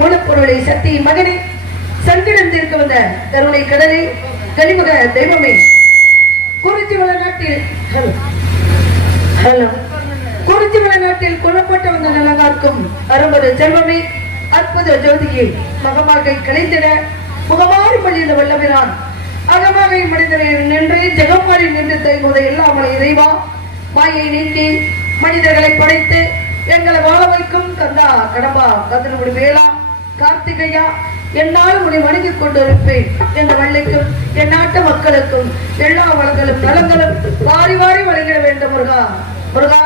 மூலப்பொருளை சக்தி மகனே சங்கடம் தீர்க்க வந்த கருணை கடலே கலிமுக தெய்வமே குறிச்சிவள நாட்டில் குறிச்சிவள நாட்டில் கொல்லப்பட்ட வந்த நலங்கார்க்கும் அரும்பது செல்வமே அற்புத ஜோதியை மகமாக கலைந்திட முகமாறு பள்ளியில் வல்லவரான் அகமாக மனிதரை நின்று ஜெகமாறி நின்று தைமுத இல்லாமல் இறைவா மாயை நீக்கி மனிதர்களை படைத்து எங்களை வாழ வைக்கும் கந்தா கடம்பா கதிரமுடி வேளா கார்த்திகையா என்னால் உன்னை வணங்கிக் கொண்டிருப்பேன் என்ற வள்ளிக்கும் என் நாட்டு மக்களுக்கும் எல்லா வளங்களும் நலங்களும் வாரி வாரி வழங்கிட வேண்டும் முருகா முருகா.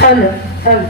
ஹலோ ஹலோ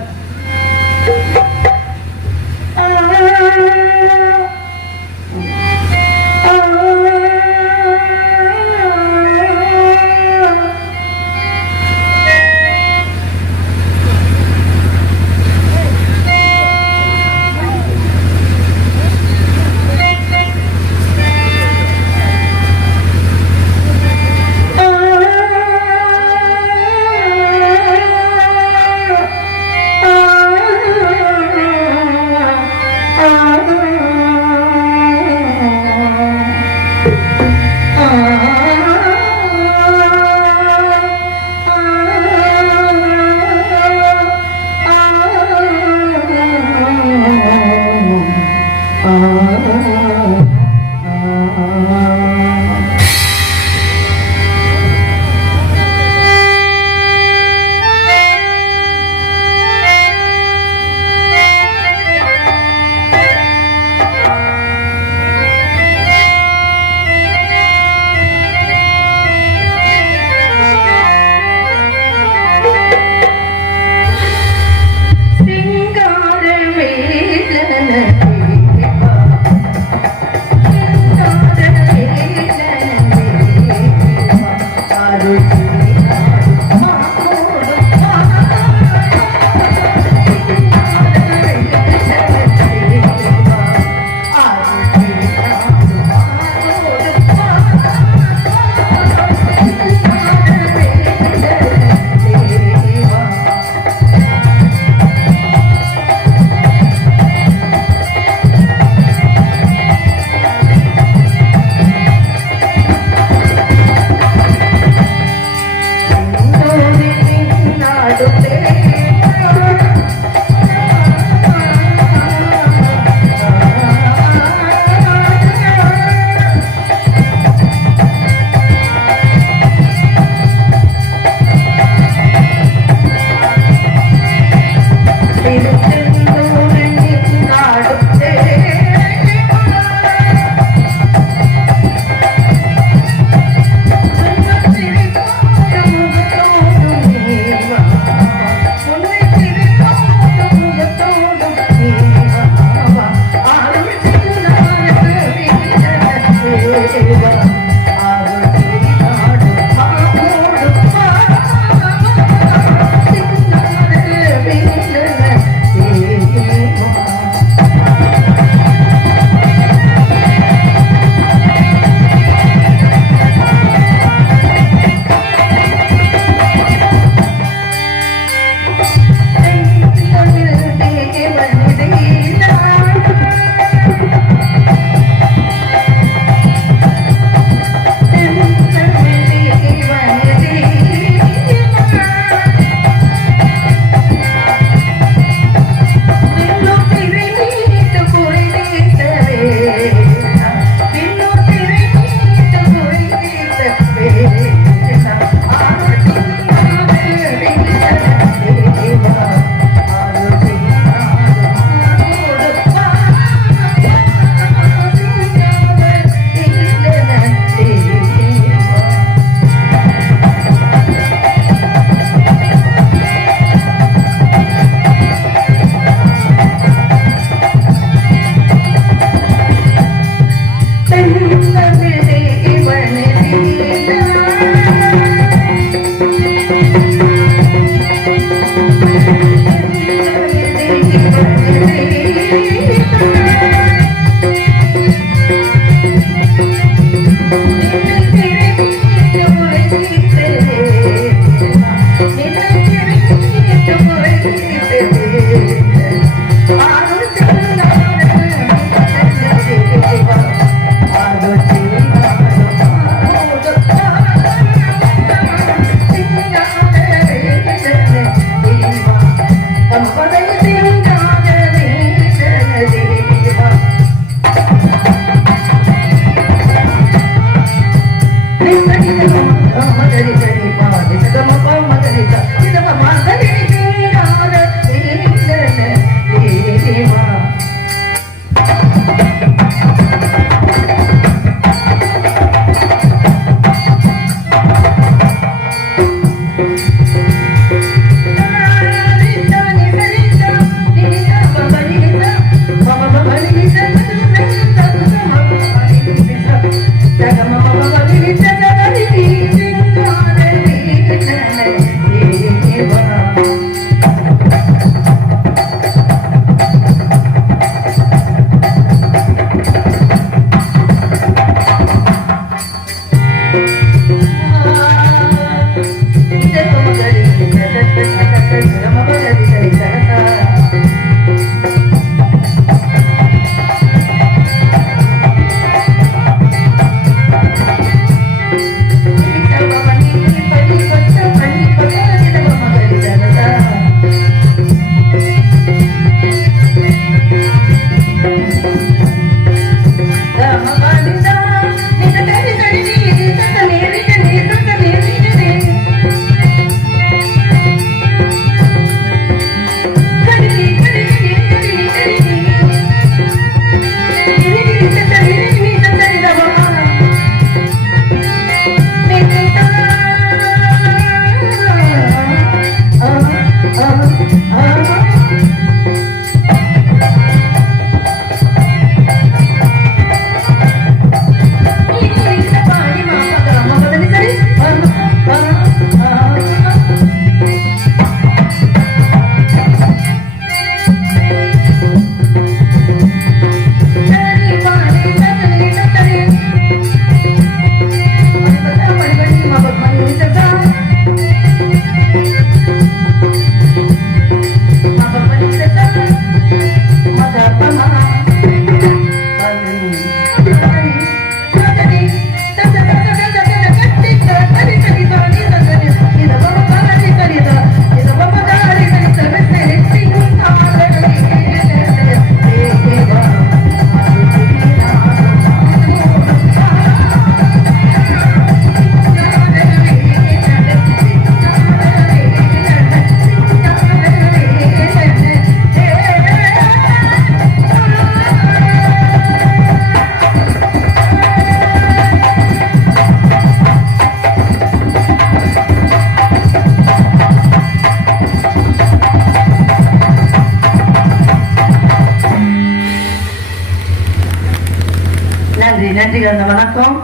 நன்றி கலந்த வணக்கம்.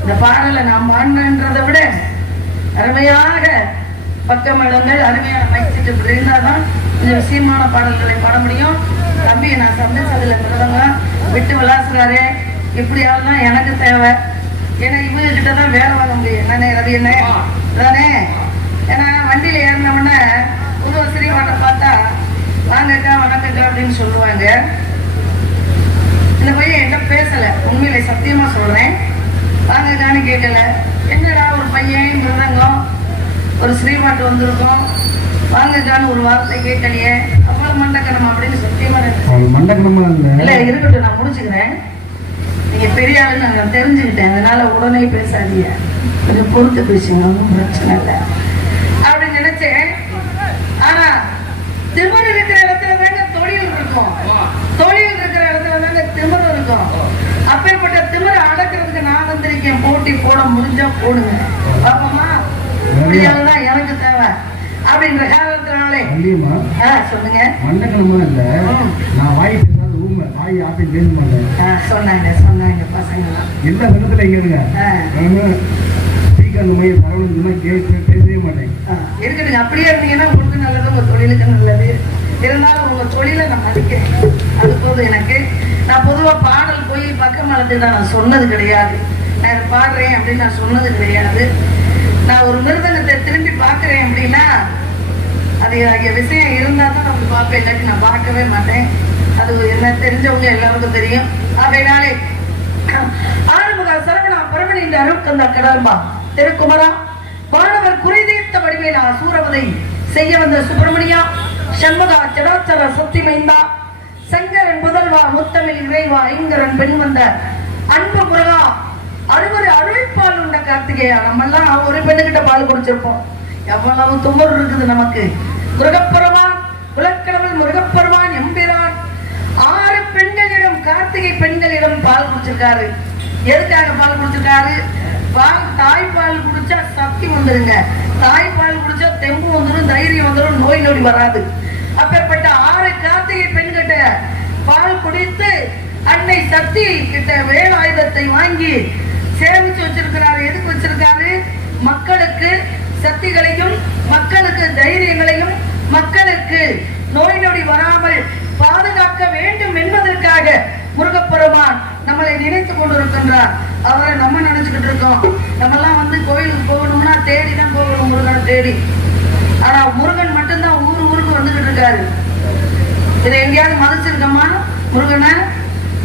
இந்த பாடலை நான் பாடினன்றதை விட அருமையாக பக்கமேளங்கள் அருமையான மைச்சிட்டு இப்படி இருந்தால்தான் கொஞ்சம் விஷயமான பாடல்களை பாட முடியும். தம்பியை நான் சந்திச்சதில் இருக்கிறவங்க விட்டு விளாசுறாரு இப்படியாவது தான் எனக்கு தேவை. ஏன்னா இவங்க கிட்ட தான் வேலை வாங்க முடியும். என்னண்ணே ரவி என்ன தானே? ஏன்னா வண்டியில் ஏறினவுடனே புது ஸ்ரீமாட்டை பார்த்தா வாங்கக்கா வணக்கக்கா அப்படின்னு சொல்லுவாங்க. இந்த பையன் என்ன பேசலை, உண்மையிலே சத்தியமா சொல்றேன். வாங்கக்கான்னு கேட்கல. என்னடா ஒரு பையன் மிருதங்கம் ஒரு ஸ்ரீமாட்டு வந்திருக்கோம், வாங்கக்கான்னு ஒரு வார்த்தை கேட்கலையே, அவ்வளவு மண்டக்கணமா அப்படின்னு சத்தியமா மண்டக்கணமா இல்லை. இருக்கட்டும், நான் முடிச்சுக்கிறேன். நீங்க பெரிய ஆளுன்னு நான் தெரிஞ்சுக்கிட்டேன், அதனால உடனே பேசாதீங்க, கொஞ்சம் பொறுத்து பேசுங்க, ஒன்றும் பிரச்சனை இல்லை அப்படின்னு நினைச்சேன். ஆனா திமிர் இருக்கிற இடத்துல தாங்க தொழில் இருக்கும், தொழில் இருக்கிற இடத்துல தாங்க திமிர் இருக்கும். அப்பேற்பட்ட திமிரை அடக்கிறதுக்கு நான் வந்திருக்கேன். போட்டி போட முடிஞ்சா போடுங்க பாப்பமா, இப்படியால்தான் எனக்கு தேவை அப்படின்ற காரணத்தினாலே சொல்லுங்க. மண்டக்கணமா இல்ல, நான் வாய் பேசாத ஊமை, வாய் ஆப்பி பேச மாட்டேன் சொன்னாங்க சொன்னாங்க பசங்க எல்லா விதத்துல இங்க ஸ்ரீகாந்த் மைய பரவணும்னா பேசவே மாட்டேன். இருக்கட்டுங்க, அப்படியே இருந்தீங்கன்னா உங்களுக்கு நல்லது, உங்க தொழிலுக்கு நல்லது. இருந்தாலும் உங்க தொழிலை நான் மதிக்கிறேன், அது போதும் எனக்கு. நான் பொதுவா பாடல் போய் பக்கம் வளர்த்துட்டு நான் சொன்னது கிடையாது, நான் இதை பாடுறேன் அப்படின்னு நான் சொன்னது கிடையாது. நான் ஒரு மிருதங்கத்தை திரும்பி பார்க்குறேன் அப்படின்னா அது விஷயம் இருந்தால் தான் நான் பார்ப்பேன், இல்லாட்டி நான் பார்க்கவே மாட்டேன். அது என்ன தெரிஞ்சவங்க எல்லாருக்கும் தெரியும். ஆகையினாலே ஆறுமுக சரவணா பரமனின் அருட்கந்த கடம்பா திருக்குமரா மாணவர் குறிதீர்த்த வடிவேலா சூரவதை செய்ய வந்த சுப்பிரமணியா சண்முகா சடாச்சர சக்திமைந்தா சங்கரன் முதல்வா முத்தமிழ் இறைவா ஐங்கரன் பெண் வந்த அன்பு முருகா அறுவரு அருள்பால் உண்ட கார்த்திகேயா. நம்ம எல்லாம் ஒரு பெண்ணுகிட்ட பால் குடிச்சிருப்போம், எவ்வளவு தும்மர் இருக்குது நமக்கு. முருகப்பெருமான் குலக்கடவுள் முருகப்பெருமான் எம்பிரான் 6 பெண்களிடம் கார்த்திகை பெண்களிடம் பால் குடிச்சிருக்காரு. எதுக்காக பால் குடிச்சிருக்காரு? தாய்ப்பால் குடிச்சா சக்தி வந்துருங்க, தாய்ப்பால் குடிச்சா தெம்பு வந்துடும், தைரியம் வந்துடும், நோய் நொடி வராது. அப்பேற்பட்ட 6 கார்த்திகை பெண்கிட்ட பால் குடித்து அன்னை சக்தி கிட்ட வேலாயுதத்தை வாங்கி சேமிச்சு வச்சிருக்கிறாரு. எதுக்கு வச்சிருக்காரு? மக்களுக்கு சக்திகளையும் மக்களுக்கு தைரியங்களையும் மக்களுக்கு நோய் நொடி வராமல் பாதுகாக்க வேண்டும் என்பதற்காக முருகப்பெருமான் நம்மளை நினைத்து கொண்டிருக்கின்றார். அவரை நம்ம நினைச்சுக்கிட்டு இருக்கோம். நம்ம எல்லாம் வந்து கோயிலுக்கு போகணும்னா தேடிதான் போகணும், முருகனை தேடி. ஆனா முருகன் மட்டும்தான் ஊரு ஊருக்கு வந்துகிட்டு இருக்காரு. இதை எங்கேயாவது மதிச்சிருக்கோமா முருகனை?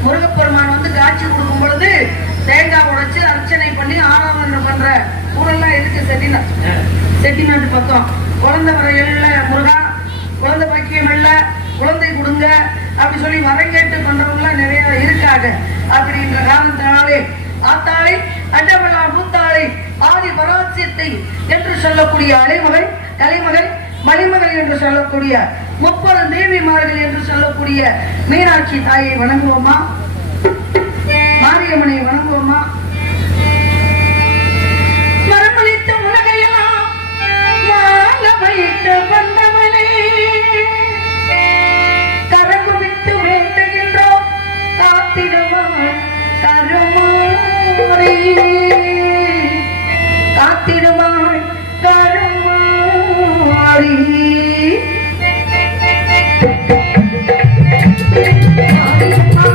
முருகப்பெருமான் வந்து காட்சி கொடுக்கும் பொழுது தேங்காய் உடைச்சு அர்ச்சனை பண்ணி ஆராதனை பண்ற ஊரெல்லாம் இருக்கு. செட்டிநாட்டு பக்கம் குழந்தை வரையில முருகா குழந்தை பாக்கியம் இல்ல, குழந்தை கொடுங்க அப்படி சொல்லி வரங்கேட்டு பண்றவங்கலாம் நிறைய இருக்காங்க. அப்படின்ற காரணத்தினாலே ஆத்தாளை அண்டமலா மூத்தாளை ஆதி பராசியத்தை என்று சொல்லக்கூடிய அலைமகள் கலைமகள் மணிமகள் என்று சொல்லக்கூடிய 30 தேவிமார்கள் என்று சொல்லக்கூடிய மீனாட்சி தாயை வணங்குவோமா, மாரியம்மனை வணங்குவோமா. மரமளித்த உலகையெல்லாம் வைத்து வந்தவனை கரங்குவித்து வேண்டுகின்றோம், காத்திடுவான் கருமாறி, காத்திடுவான் கருமாறி. மாரியம்மா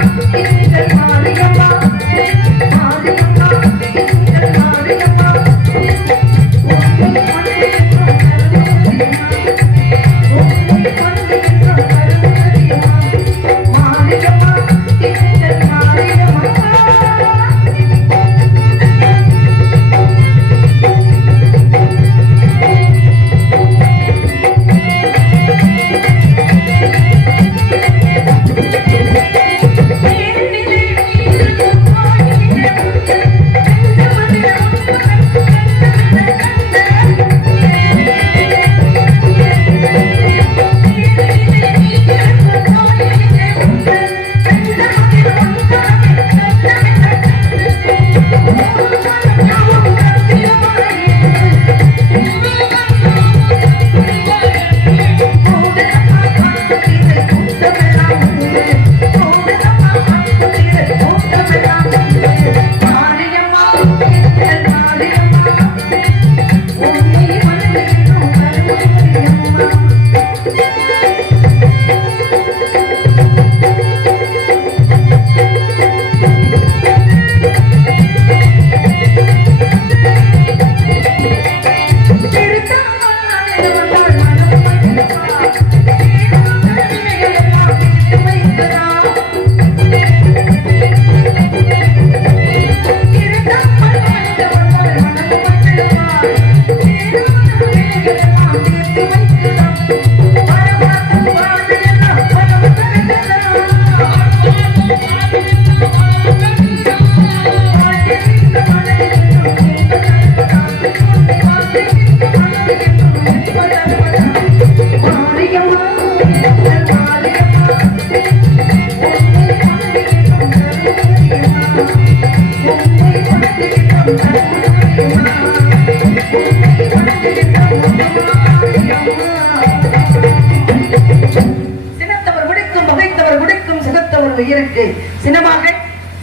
வரும் உயிருக்கு சினமாக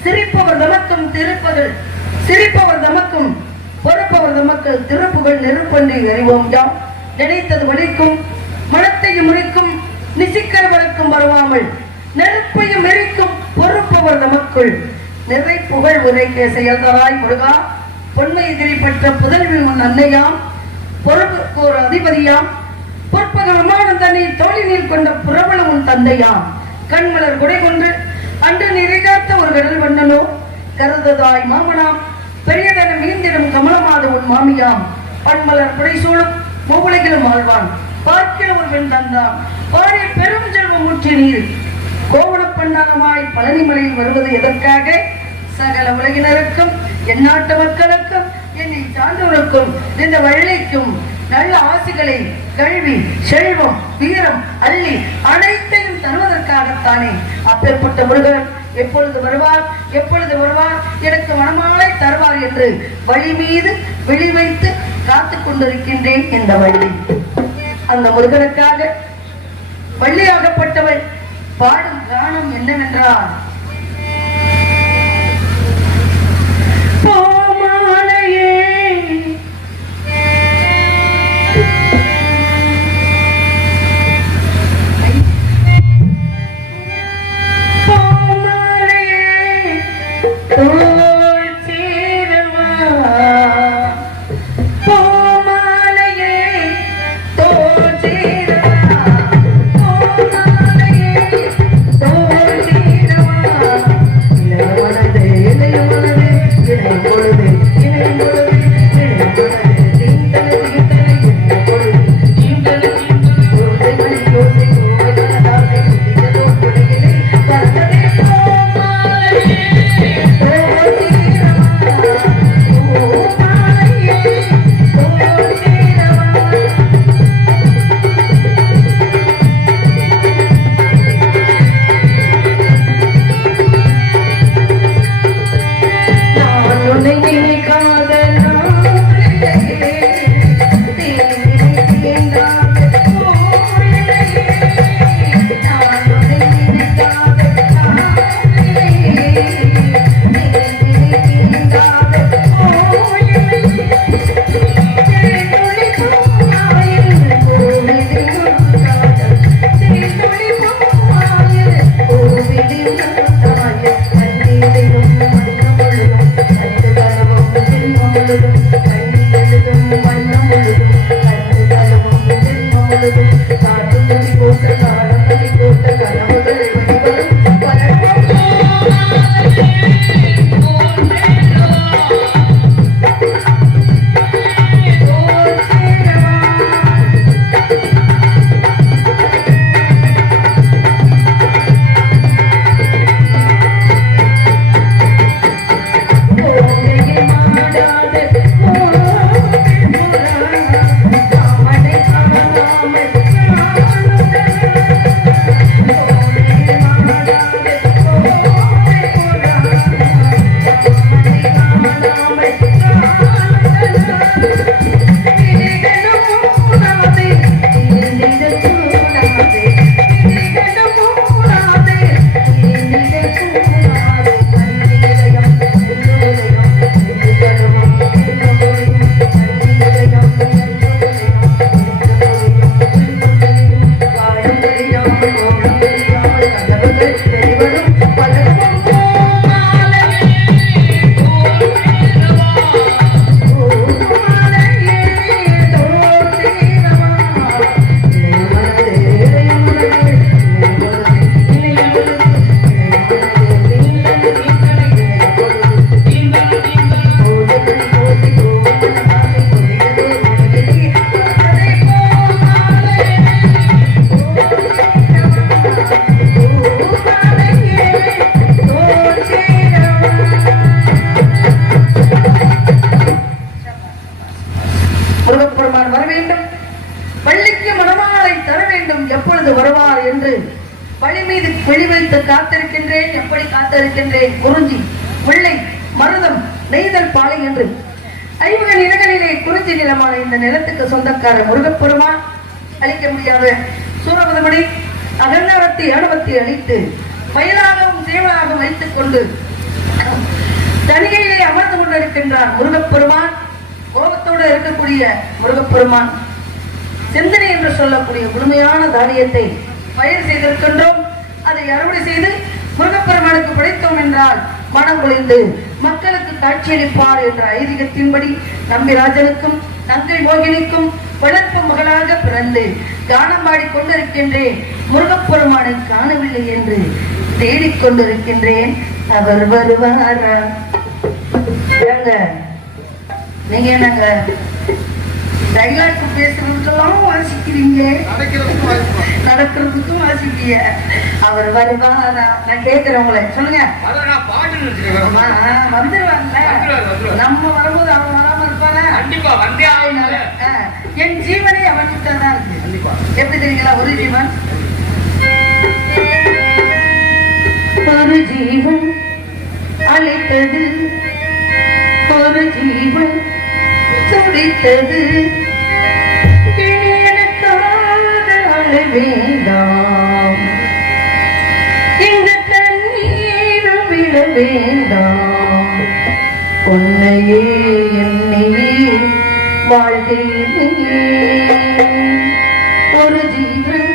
சிரிப்பவர் தமக்கும் திருப்பகள் சிரிப்பவர் தமக்கும் பொறுப்பவர் தமக்கு திருப்புகள் நெருப்பொன்றி அறிவோம் யாம் நினைத்தது வலிக்கும் மனத்தையும் முறிக்கும் நிசிக்கர் வரைக்கும் வருவாமல் நெருப்பையும் எரிக்கும் பொறுப்பவர் நமக்குள் நிறை புகழ் உரைக்க செயல்தராய் முருகா பொன்மை எதிரிப்பட்ட புதல்வி உன் அன்னையாம் பொறுப்புக்கு ஒரு அதிபதியாம் பொற்பகல் விமானம் தன்னை தோழினில் கொண்ட புறவள உன் தந்தையாம் கண்மலர் குடை கொன்று அன்று நிறைகாத்த ஒரு கடல் வண்ணனோ கருததாய் மாமனாம் பெரியதன மீந்திடும் கமலமாத உன் மாமியாம் பன்மலர் புடைசூழும் மூவுலகிலும் ஆழ்வான் பார்க்கிற ஒரு பெண் தந்தான் பாடி பெரும் செல்வம் ஊற்றி நீர் கோவணப்பண்ணாகமாய் பழனிமலையில் வருவது எதற்காக சகல உலகினருக்கும் என் நாட்டு மக்களுக்கும் என்னை சார்ந்தவருக்கும் இந்த வள்ளிக்கும் நல்ல ஆசிகளை கல்வி செல்வம் வீரம் அள்ளி அனைத்தையும் தருவதற்காகத்தானே அப்பேற்பட்ட முருகன் எப்பொழுது வருவார் எனக்கு மனமாலை தருவார் என்று வழி மீது விழி வைத்து காத்துக் கொண்டிருக்கின்றேன் இந்த வள்ளி. அந்த முருகனுக்காக வள்ளியாகப்பட்டவள் பாடும் கானம் என்னவென்றால் போமாலையே குறிஞ்சி முல்லை மருதம் நெய்தல் பாலை என்று ஐவக நிலங்களிலே குறிஞ்சி நிலமான இந்த நிலத்துக்கு சொந்தக்கார முருகப்பெருமான் அழிக்க முடியாத சூரபதமணி அகங்காரத்தை அனுபவத்தை அளித்து மயிலாகவும் சேவலாக வைத்துக் கொண்டு தனிகையிலே அமர்ந்து கொண்டிருக்கின்றான் முருகப்பெருமான். கோபத்தோடு இருக்கக்கூடிய முருகப்பெருமான் சிந்தனை என்று சொல்லக்கூடிய முழுமையான தானியத்தை பயிர் செய்திருக்கின்றோம். அதை அறுவடை செய்து முருகப்பெருமானுக்கு படைத்தோம் என்றால் மனம் குளிர்ந்து மக்களுக்கு காட்சியளிப்பார் என்ற ஐதீகத்தின்படி நம்பிராஜனுக்கும் தங்கை மோகினிக்கும் வளர்ப்பு மகளாக பிறந்து கானம் பாடிக் கொண்டிருக்கின்றேன். முருகப்பெருமானை காணவில்லை என்று தேடிக்கொண்டிருக்கின்றேன். அவர் வருவாரா? நீங்க என்னங்க டைலாக் பேசுறதுக்கெல்லாம் வாசிக்கிறீங்க, நடக்கிறதுக்கும் வாசிப்பீங்க. அவர் வருவாரா? நான் கேட்கிறேன் உங்களை, சொல்லுங்க. வந்துருவாங்கல்ல, நம்ம வரும்போது அவன் வராம இருப்பானா? என் ஜீவனை அவன்கிட்ட தான் இருக்கு. எப்படி தெரியுங்களா? ஒரு ஜீவன் அழைத்தது, ஒரு ஜீவன் துடித்தது. வேண்டாம் இந்த கண்ணீரும் விட வேண்டாம். உன்னையே என்னையே வாழ்கிறேன். ஒரு ஜீவன்